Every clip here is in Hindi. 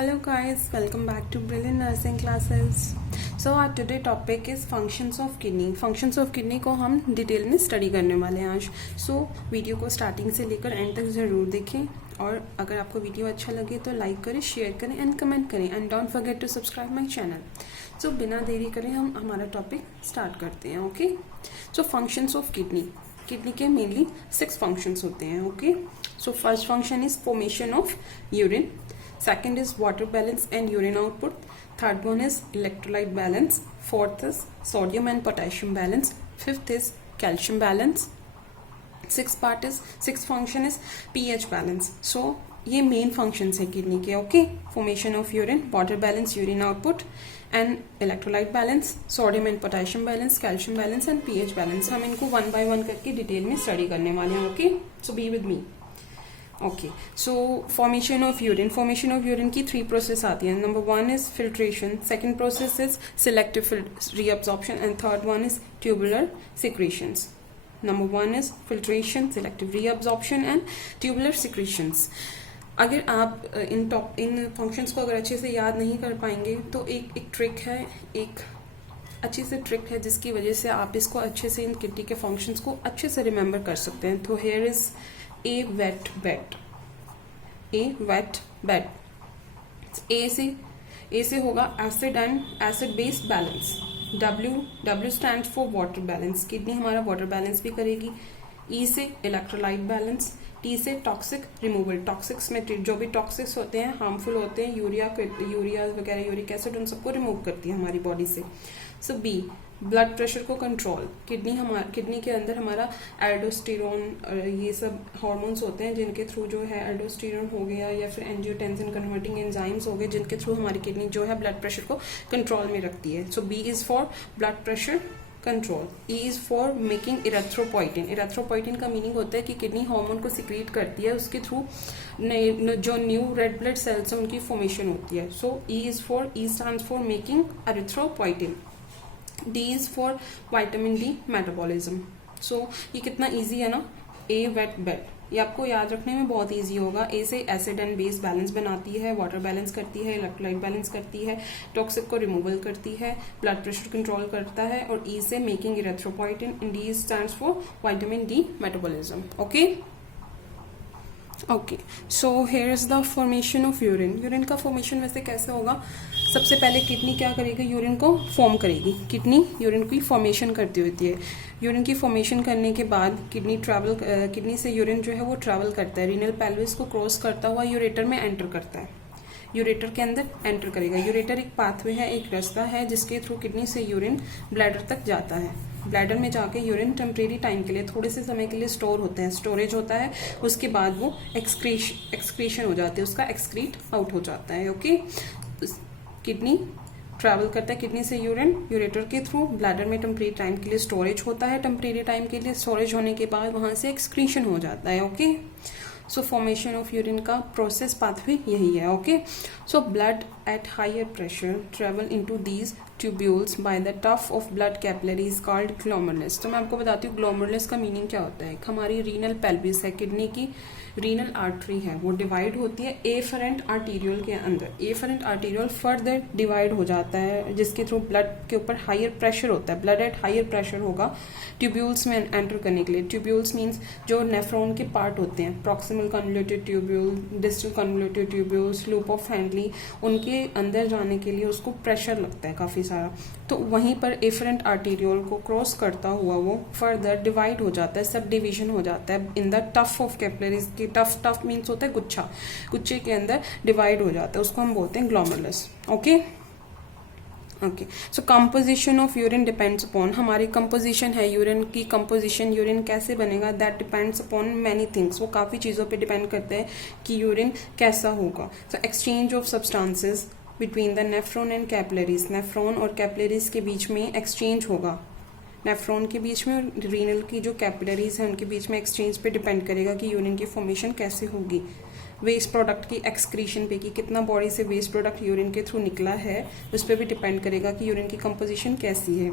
Hello guys, welcome back to Brilliant Nursing Classes. So our today topic is functions of kidney. Functions of kidney को हम डिटेल में स्टडी करने वाले हैं आज. So वीडियो को स्टार्टिंग से लेकर एंड तक ज़रूर देखें और अगर आपको वीडियो अच्छा लगे तो लाइक करें, शेयर करें एंड कमेंट करें and don't forget to subscribe my channel. So बिना देरी करें हम हमारा टॉपिक स्टार्ट करते हैं. Okay, so functions of kidney. Kidney के मेनली 6 फंक्शंस होते हैं. Okay, so first function is formation of urine. Second is water balance and urine output. Third one is electrolyte balance. Fourth is sodium and potassium balance. Fifth is calcium balance. Sixth function is pH balance. So ये मेन फंक्शंस है किडनी के. Okay, formation of urine, water balance, urine output and electrolyte balance, sodium and potassium balance, calcium balance and pH balance. हम इनको वन बाय वन करके डिटेल में स्टडी करने वाले हैं. Okay, so be with me. Okay, so formation of urine. Formation of urine की 3 प्रोसेस आती है. Number 1 is filtration, second process is selective reabsorption and third one is tubular secretions. Number 1 is filtration, selective reabsorption and tubular secretions. अगर आप इन फंक्शंस को अगर अच्छे से याद नहीं कर पाएंगे तो एक ट्रिक है, एक अच्छी सी ट्रिक है जिसकी वजह से आप इसको अच्छे से इन किडनी के फंक्शंस को अच्छे से रिमेंबर कर सकते हैं. तो here is A wet bed. A wet bed. A से होगा acid and acid base balance. W stands for water balance. Kidney हमारा water balance भी करेगी. E से electrolyte balance. T से टॉक्सिक रिमूवल. टॉक्सिक्स में जो भी टॉक्सिक्स होते हैं, हार्मफुल होते हैं, यूरिया वगैरह, यूरिक एसिड, उन सबको रिमूव करती है हमारी बॉडी से. सो B ब्लड प्रेशर को कंट्रोल. किडनी के अंदर हमारा एल्डोस्टेरोन, ये सब हार्मोन्स होते हैं जिनके थ्रू जो है एल्डोस्टेरोन हो गया या फिर एंजियोटेंसिन कन्वर्टिंग एंजाइम्स हो गए जिनके थ्रू हमारी किडनी जो है ब्लड प्रेशर को कंट्रोल में रखती है. So B is for blood pressure control. E is for making erythropoietin. Erythropoietin का मीनिंग होता है कि किडनी हार्मोन को सिक्रीट करती है, उसके थ्रू जो न्यू रेड ब्लड सेल्स हैं उनकी फॉर्मेशन होती है. So E stands for making erythropoietin. D is for vitamin D metabolism. So ये कितना इजी है ना. A wet bed, ये आपको याद रखने में बहुत इजी होगा. A से एसिड एंड बेस बैलेंस बनाती है, वाटर बैलेंस करती है, इलेक्ट्रोलाइट बैलेंस करती है, टॉक्सिक को रिमूवल करती है, ब्लड प्रेशर कंट्रोल करता है, और E से making erythropoietin. D stands for vitamin D metabolism. Okay, so here is the formation of urine. Urine का फॉर्मेशन वैसे कैसे होगा? सबसे पहले किडनी क्या करेगी? यूरिन को फॉर्म करेगी. किडनी यूरिन की फॉर्मेशन करती होती है. यूरिन की फॉर्मेशन करने के बाद किडनी से यूरिन जो है वो ट्रैवल करता है, रीनल पेल्विस को क्रॉस करता हुआ यूरेटर में एंटर करता है. यूरेटर के अंदर एंटर करेगा. यूरेटर एक पाथवे है, एक रास्ता है जिसके थ्रू किडनी से यूरिन ब्लैडर तक जाता है. ब्लैडर में जाके यूरिन टेम्परेरी टाइम के लिए, थोड़े से समय के लिए स्टोर होते हैं, स्टोरेज होता है. उसके बाद वो एक्सक्रीशन हो जाते हैं, उसका एक्सक्रीट आउट हो जाता है. ओके, किडनी ट्रैवल करता है, किडनी से यूरिन यूरेटर के थ्रू ब्लैडर में टेम्परेरी टाइम के लिए स्टोरेज होता है. टेम्परेरी टाइम के लिए स्टोरेज होने के बाद वहां से एक्सक्रीशन हो जाता है. Okay, so formation of urine का प्रोसेस पाथवे यही है. Okay, so blood at higher pressure travel into these tubules by the tuft of blood capillaries called glomerulus. तो मैं आपको बताती हूँ ग्लोमेरुलस का मीनिंग क्या होता है. हमारी रीनल पेल्विस है, किडनी की रीनल आर्टरी है, वो डिवाइड होती है एफरेंट आर्टीरियल के अंदर. एफरेंट आर्टीरियल फर्दर डिवाइड हो जाता है जिसके थ्रू ब्लड के ऊपर हायर प्रेशर होता है. ब्लड एट हायर प्रेशर होगा ट्यूब्यूल्स में एंटर करने के लिए. ट्यूब्यूल्स मीन्स जो नेफ्रॉन के पार्ट होते हैं, proximal convoluted tubule, distal convoluted tubules, loop of Henle, उनके अंदर जाने के लिए उसको प्रेशर लगता है काफी सारा. तो वहीं पर एफरेंट आर्टीरियल को क्रॉस करता हुआ वो फर्दर डिवाइड हो जाता है, सब डिवीजन हो जाता है in the tuft of capillaries. Tough means होता है गुच्छा, गुच्छे के अंदर डिवाइड हो जाता है, उसको हम बोलते हैं glomerulus. Okay, so composition of urine depends upon, हमारी कंपोजिशन है यूरिन की. कंपोजिशन यूरिन कैसे बनेगा, that depends upon many things. वो काफी चीजों पे डिपेंड करते हैं कि यूरिन कैसा होगा. So exchange of substances between the nephron and capillaries. Nephron और कैपिलरीज के बीच में एक्सचेंज होगा. नेफ्रॉन के बीच में और रीनल की जो कैपिलरीज हैं उनके बीच में एक्सचेंज पे डिपेंड करेगा कि यूरिन की फॉर्मेशन कैसे होगी. वेस्ट प्रोडक्ट की एक्सक्रीशन पे, कि कितना बॉडी से वेस्ट प्रोडक्ट यूरिन के थ्रू निकला है, उस पर भी डिपेंड करेगा कि यूरिन की कंपोजिशन कैसी है.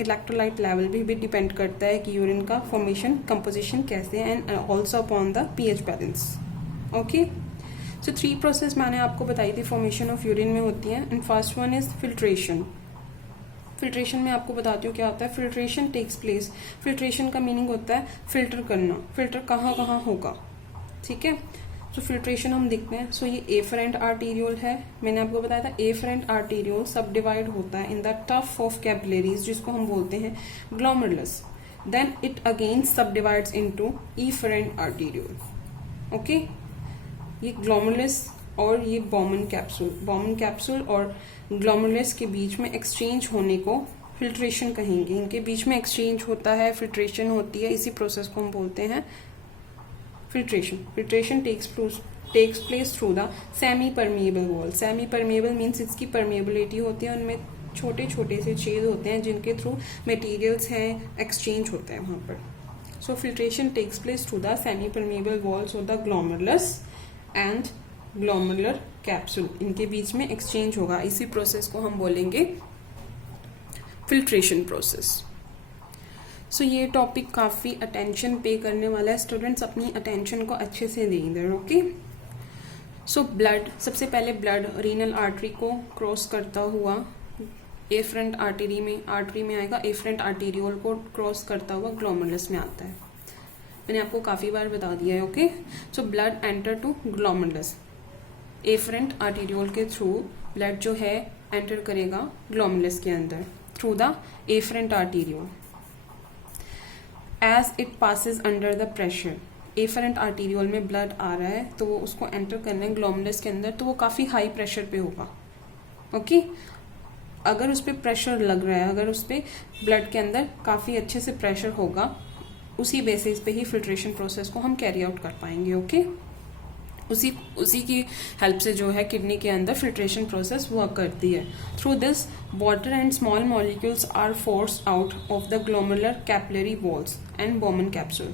इलेक्ट्रोलाइट लेवल भी डिपेंड करता है कि यूरिन का फॉर्मेशन कंपोजिशन कैसे है, and also upon the pH balance. Okay, so 3 process मैंने आपको बताई थी फॉर्मेशन ऑफ यूरिन में होती हैं, and first one is filtration. Filtration में आपको बताती हूँ क्या होता है। फिल्ट्रेशन टेक्स प्लेस, फिल्ट्रेशन का मीनिंग होता है फिल्टर करना, फिल्टर कहाँ कहाँ होगा, ठीक है। सो फिल्ट्रेशन हम देखते हैं। सो ये एफरेंट आर्टीरियोल है, मैंने आपको बताया था एफरेंट आर्टीरियोल सब डिवाइड होता है in the tuft of capillaries जिसको हम बोलते हैं ग्लोमेरुलस, देन इट अगेन सब divides into efferent arteriole, okay. ये ग्लोमेरुलस और ये बॉमन कैप्सूल और ग्लोमेरुलस के बीच में एक्सचेंज होने को फिल्ट्रेशन कहेंगे। इनके बीच में एक्सचेंज होता है, फिल्ट्रेशन होती है, इसी प्रोसेस को हम बोलते हैं filtration. Filtration takes place through the semi permeable wall. Semi permeable means इसकी परमिएबिलिटी होती है, उनमें छोटे छोटे से छेद होते हैं जिनके थ्रू मटेरियल्स हैं एक्सचेंज होता है वहाँ पर। So filtration takes place through the semi permeable walls of the glomerulus and glomerular capsule, इनके बीच में एक्सचेंज होगा, इसी प्रोसेस को हम बोलेंगे फिल्ट्रेशन प्रोसेस। सो ये टॉपिक काफ़ी अटेंशन पे करने वाला है, स्टूडेंट्स अपनी अटेंशन को अच्छे से दें इधर, ओके। सो ब्लड, सबसे पहले ब्लड रीनल आर्टरी को क्रॉस करता हुआ एफरेंट आर्टरी में आएगा, एफरेंट आर्टीरियोल को क्रॉस करता हुआ ग्लोमेरुलस में आता है। मैंने आपको काफ़ी बार बता दिया है, okay. So blood enter to glomerulus, afferent arteriole के थ्रू ब्लड जो है एंटर करेगा ग्लोमेरुलस के अंदर through the afferent arteriole. As it passes under the pressure, afferent arteriole में ब्लड आ रहा है तो वो उसको एंटर करना है ग्लोमेरुलस के अंदर, तो वो काफ़ी हाई प्रेशर पे होगा, ओके। अगर उस पर प्रेशर लग रहा है, अगर उस पर ब्लड के अंदर काफ़ी अच्छे से प्रेशर होगा, उसी बेसिस पे ही फिल्ट्रेशन प्रोसेस को हम कैरी आउट कर पाएंगे, ओके। उसी की हेल्प से जो है किडनी के अंदर फिल्ट्रेशन प्रोसेस वर्क करती है। Through this water and small molecules are forced out of the glomerular capillary walls and Bowman capsule,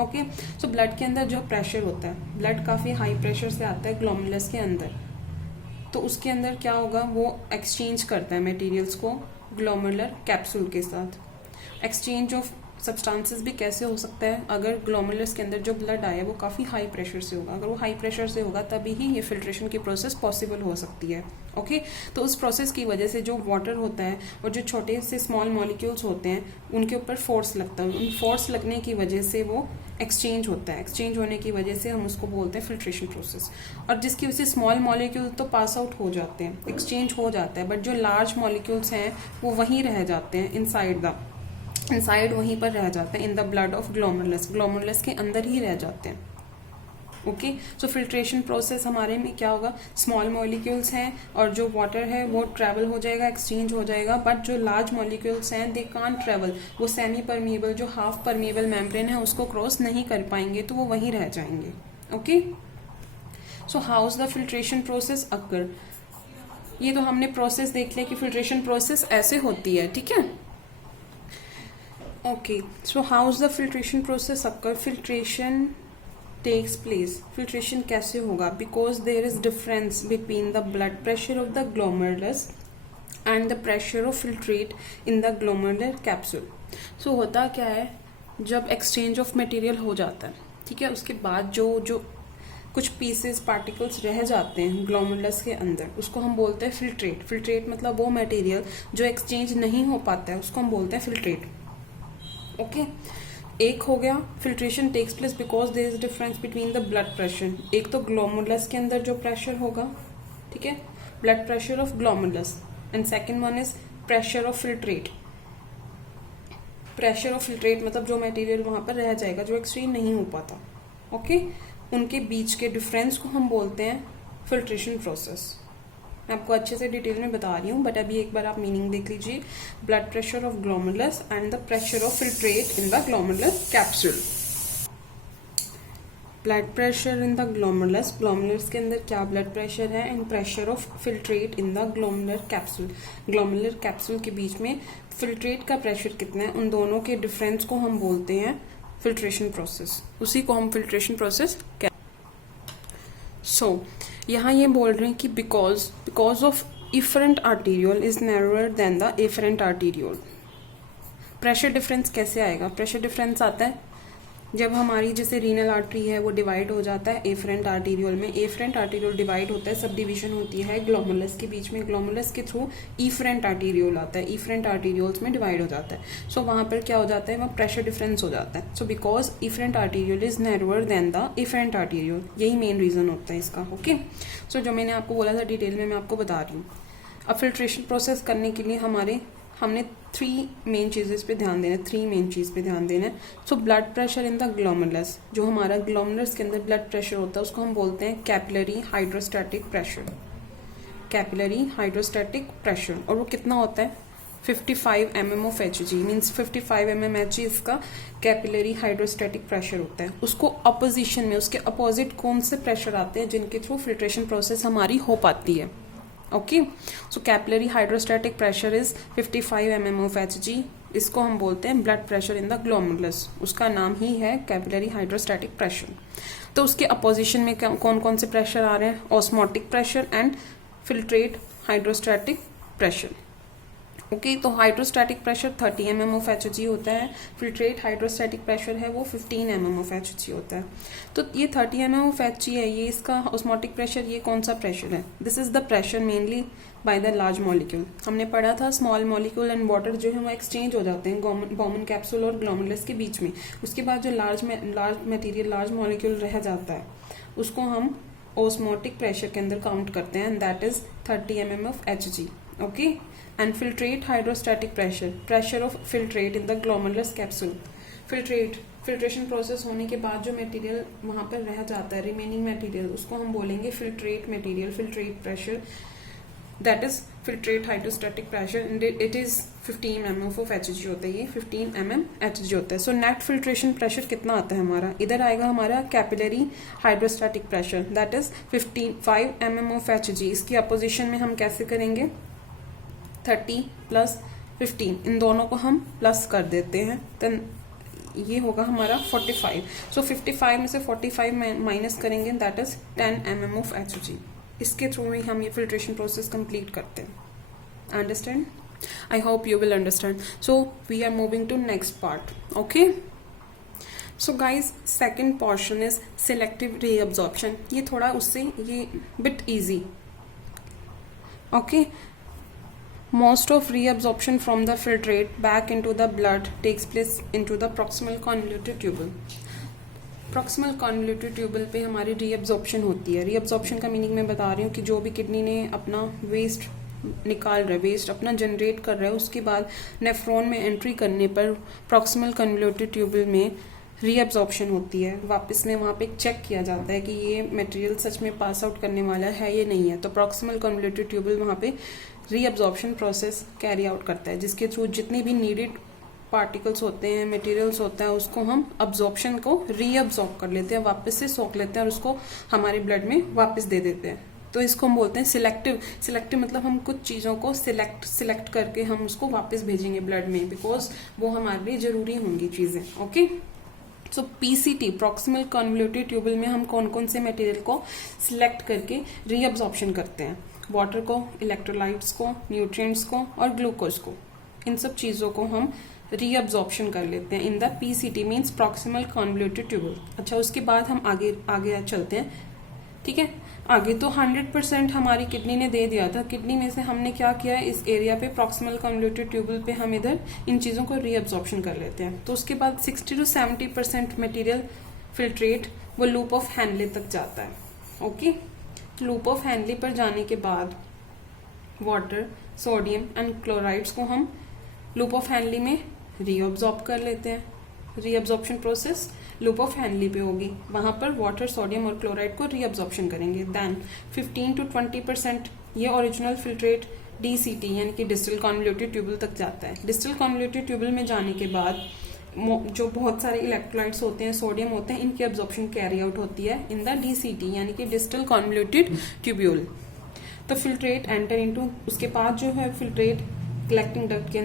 okay. So blood के अंदर जो प्रेशर होता है, ब्लड काफ़ी हाई प्रेशर से आता है ग्लोमेरुलस के अंदर, तो उसके अंदर क्या होगा, वो एक्सचेंज करता है मटेरियल्स को ग्लोमेरुलर कैप्सूल के साथ। एक्सचेंज ऑफ सब्सटेंसेस भी कैसे हो सकता है, अगर ग्लोमेरुलस के अंदर जो ब्लड आया है वो काफ़ी हाई प्रेशर से होगा, अगर वो हाई प्रेशर से होगा तभी ही ये फिल्ट्रेशन की प्रोसेस पॉसिबल हो सकती है, ओके। तो उस प्रोसेस की वजह से जो वाटर होता है और जो छोटे से स्मॉल मॉलिक्यूल्स होते हैं उनके ऊपर फोर्स लगता है, उन फोर्स लगने की वजह से वो एक्सचेंज होता है, एक्सचेंज होने की वजह से हम उसको बोलते हैं फिल्ट्रेशन प्रोसेस। और जिसकी वजह से स्मॉल मॉलिक्यूल तो पास आउट हो जाते हैं, एक्सचेंज हो जाता है, बट जो लार्ज मॉलिक्यूल्स हैं वो वहीं रह जाते हैं, इनसाइड वहीं पर रह जाते हैं, in the blood of glomerulus के अंदर ही रह जाते हैं, ओके। सो फिल्ट्रेशन प्रोसेस हमारे में क्या होगा, स्मॉल मॉलिक्यूल्स हैं और जो वाटर है वो ट्रैवल हो जाएगा, एक्सचेंज हो जाएगा, बट जो लार्ज मॉलिक्यूल्स हैं दे कांट ट्रैवल, वो सेमी परमिएबल जो हाफ परमिएबल मेम्ब्रेन है उसको क्रॉस नहीं कर पाएंगे, तो वो वहीं रह जाएंगे, okay. So how is the filtration process अकर, ये तो हमने प्रोसेस देख लिया कि फिल्ट्रेशन प्रोसेस ऐसे होती है, ठीक है, okay. So how is the filtration process occur, filtration takes place, filtration कैसे होगा, because there is difference between the blood pressure of the glomerulus and the pressure of filtrate in the glomerular capsule. So होता क्या है, जब एक्सचेंज ऑफ मटेरियल हो जाता है, ठीक है, उसके बाद जो कुछ पीसेस पार्टिकल्स रह जाते हैं ग्लोमेरुलस के अंदर, उसको हम बोलते हैं फिल्ट्रेट। फिल्ट्रेट मतलब वो मटेरियल जो एक्सचेंज नहीं हो पाता है, उसको हम बोलते हैं फिल्ट्रेट, ओके। एक हो गया filtration takes place because there is difference between the blood pressure, एक तो ग्लोमेरुलस के अंदर जो प्रेशर होगा, ठीक है, blood pressure of glomerulus, and second one is pressure of filtrate. Pressure of filtrate मतलब जो मटेरियल वहां पर रह जाएगा, जो एक्सचेंज नहीं हो पाता, ओके, उनके बीच के डिफरेंस को हम बोलते हैं फिल्ट्रेशन प्रोसेस। मैं आपको अच्छे से डिटेल में बता रही हूँ, बट अभी एक बार आप मीनिंग देख लीजिए, blood pressure of glomerulus and the pressure of filtrate in the glomerular capsule. Blood pressure in the glomerulus, glomerulus के अंदर क्या ब्लड प्रेशर है, and pressure of filtrate in the glomerular capsule, glomerular capsule के बीच में फिल्ट्रेट का प्रेशर कितना है, उन दोनों के डिफरेंस को हम बोलते हैं फिल्ट्रेशन प्रोसेस, उसी को हम फिल्ट्रेशन प्रोसेस कहते हैं। सो यहाँ ये बोल रहे हैं कि because of efferent arteriole is narrower than the afferent arteriole. Pressure difference कैसे आएगा, प्रेशर डिफरेंस आता है जब हमारी जैसे रीनल आर्टरी है वो डिवाइड हो जाता है एफरेंट आर्टीरियोल में, एफरेंट आर्टीरियोल डिवाइड होता है, सब डिवीजन होती है ग्लोमेरुलस के बीच में, ग्लोमेरुलस के थ्रू इफरेंट आर्टीरियोल आता है, इफरेंट आर्टीरियोल्स में डिवाइड हो जाता है। सो वहाँ पर क्या हो जाता है, वहाँ प्रेशर डिफरेंस हो जाता है। So because efferent arteriole is narrower than the afferent arteriole, यही मेन रीजन होता है इसका। ओके, सो जो मैंने आपको बोला था डिटेल में मैं आपको बता रही हूँ। अब फिल्ट्रेशन प्रोसेस करने के लिए हमने 3 मेन चीज़ेस पे ध्यान देना है, 3 मेन चीज़ पे ध्यान देना है। So blood pressure in the glomerulus, जो हमारा ग्लोमेरुलस के अंदर ब्लड प्रेशर होता है उसको हम बोलते हैं capillary hydrostatic pressure, capillary hydrostatic pressure. और वो कितना होता है 55 mm of Hg, means 55 mm Hg इसका कैपिलरी हाइड्रोस्टैटिक प्रेशर होता है। उसको अपोजिशन में, उसके अपोजिट कौन से प्रेशर आते हैं जिनके थ्रू फिल्ट्रेशन प्रोसेस हमारी हो पाती है। Okay, so capillary hydrostatic pressure is 55 mm of Hg, इसको हम बोलते हैं blood pressure in the glomerulus, उसका नाम ही है कैपिलरी हाइड्रोस्टैटिक प्रेशर। तो उसके अपोजिशन में कौन कौन से प्रेशर आ रहे हैं, osmotic pressure and filtrate hydrostatic pressure. Okay, तो hydrostatic pressure 30 mm of Hg होता है, फिल्ट्रेट हाइड्रोस्टैटिक प्रेशर है वो 15 mm of Hg होता है। तो ये 30 mm of Hg है, ये इसका ऑस्मोटिक प्रेशर, ये कौन सा प्रेशर है, this is the pressure mainly by the large molecule. हमने पढ़ा था स्मॉल मॉलिक्यूल एंड वाटर जो है वो एक्सचेंज हो जाते हैं बॉमन कैप्सूल और ग्लोमेरुलस के बीच में। उसके बाद जो लार्ज मटेरियल, लार्ज मॉलिक्यूल रह जाता है उसको हम ऑस्मोटिक प्रेशर के अंदर काउंट करते हैं, and that is 30 mm of Hg। Okay, and filtrate hydrostatic pressure of filtrate in the glomerulus capsule। Filtration process होने के बाद जो मटेरियल वहां पर रह जाता है, रिमेनिंग मटेरियल, उसको हम बोलेंगे filtrate material, filtrate pressure, that is filtrate hydrostatic pressure, and it is 15 mm of Hg होता है, ये 15 mm Hg होता है। सो नेट फिल्ट्रेशन प्रेशर कितना आता है हमारा, इधर आएगा हमारा capillary hydrostatic pressure, that is 55 mm of Hg। इसकी अपोजिशन में हम कैसे करेंगे, 30 + 15, इन दोनों को हम प्लस कर देते हैं, देन ये होगा हमारा 45। सो 55 में से 45 माइनस करेंगे, that is 10 mm of Hg। इसके थ्रू ही हम ये फिल्ट्रेशन प्रोसेस कंप्लीट करते हैं। Understand, I hope you will understand. So we are moving to next part. Okay, so guys second portion is selective reabsorption. ये थोड़ा उससे ये bit easy. Okay, most of reabsorption from the filtrate back into the blood takes place into the proximal convoluted tubule। proximal convoluted tubule पे हमारी रीअब्जॉर्प्शन होती है। रीअब्जॉर्प्शन का मीनिंग मैं बता रही हूँ कि जो भी किडनी ने अपना वेस्ट निकाल रहा है, वेस्ट अपना जनरेट कर रहा है, उसके बाद नेफ्रॉन में एंट्री करने पर प्रॉक्सिमल कन्वोल्यूटेड ट्यूबल में रीअब्जॉर्प्शन होती है। वापस में वहाँ पे चेक किया जाता है कि ये मटेरियल सच में पास आउट करने वाला है या नहीं है। तो प्रॉक्सिमल कन्वोल्यूटेड ट्यूबल वहाँ पे रीअब्जॉर्प्शन प्रोसेस कैरी आउट करता है, जिसके थ्रू जितनी भी नीडेड पार्टिकल्स होते हैं, मटेरियल्स होता है, उसको हम अब्जॉर्प्शन को रीअब्जॉर्ब कर लेते हैं, वापस से सोख लेते हैं और उसको हमारे ब्लड में वापस दे देते हैं। तो इसको हम बोलते हैं सिलेक्टिव मतलब हम कुछ चीज़ों को सिलेक्ट करके हम उसको वापस भेजेंगे ब्लड में, बिकॉज वो हमारे लिए ज़रूरी होंगी चीज़ें। ओके, सो पीसीटी प्रॉक्सिमल कन्वोल्यूटेड ट्यूबल में हम कौन कौन से मटेरियल को सिलेक्ट करके रीअब्जॉर्प्शन करते हैं, वाटर को, इलेक्ट्रोलाइट्स को, न्यूट्रिएंट्स को और ग्लूकोज को, इन सब चीज़ों को हम रीअब्जॉर्प्शन कर लेते हैं in the PCT means proximal convoluted tubule. अच्छा, उसके बाद हम आगे चलते हैं। ठीक है, आगे तो 100% हमारी किडनी ने दे दिया था। किडनी में से हमने क्या किया, इस एरिया पे प्रॉक्सिमल कन्वोल्यूटेड ट्यूबल पे हम इधर इन चीज़ों को रीअब्जॉर्प्शन कर लेते हैं। तो उसके बाद 60 to 70% मटेरियल फिल्ट्रेट वो लूप ऑफ हैनले तक जाता है। ओके, लूप ऑफ हैनले पर जाने के बाद वाटर, सोडियम एंड क्लोराइड्स को हम लूप ऑफ हैनले में रीअब्जॉर्ब कर लेते हैं। Reabsorption process loop of Henle पे होगी, वहां पर वाटर, सोडियम और क्लोराइड को रीअब्जॉर्प्शन करेंगे। देन 15 to 20% ये ओरिजिनल फिल्ट्रेट डीसीटी यानी कि डिस्टल कन्वोल्यूटेड ट्यूबल तक जाता है। डिस्टल कन्वोल्यूटेड ट्यूबल में जाने के बाद जो बहुत सारे इलेक्ट्रोलाइट्स होते हैं, सोडियम होते हैं, इनकी एब्जॉर्प्शन कैरी आउट होती है इन द डीसीटी यानी कि डिस्टल कन्वोल्यूटेड ट्यूब्यूल। तो फिल्ट्रेट एंटर इनटू, उसके बाद जो है फिल्ट्रेट कलेक्टिंग डक्ट के